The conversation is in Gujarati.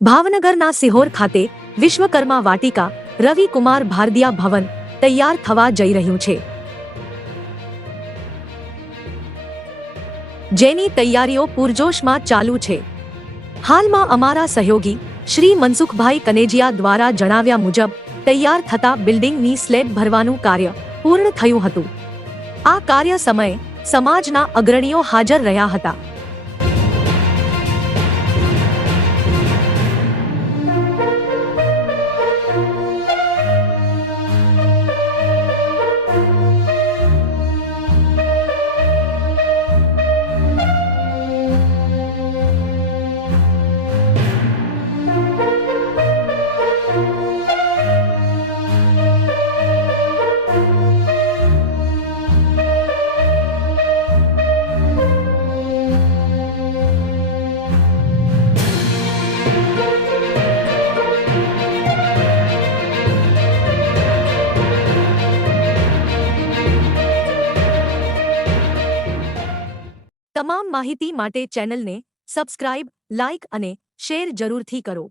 ભાવનગરના સિહોર ખાતે વિશ્વકર્મા વાટિકા રવિ કુમાર ભારદિયા ભવન તૈયાર થવા જઈ રહ્યું છે, જેની તૈયારીઓ પૂરજોશમાં ચાલુ છે। હાલમાં અમારા સહયોગી શ્રી મનસુખભાઈ કનેજિયા દ્વારા જણાવ્યા મુજબ તૈયાર થતા બિલ્ડિંગની સ્લેબ ભરવાનું કાર્ય પૂર્ણ થયું હતું। આ કાર્ય સમયે સમાજના અગ્રણીઓ હાજર રહ્યા હતા। તમામ માહિતી માટે ચેનલને સબસ્ક્રાઇબ, લાઇક અને શેર જરૂરથી કરો।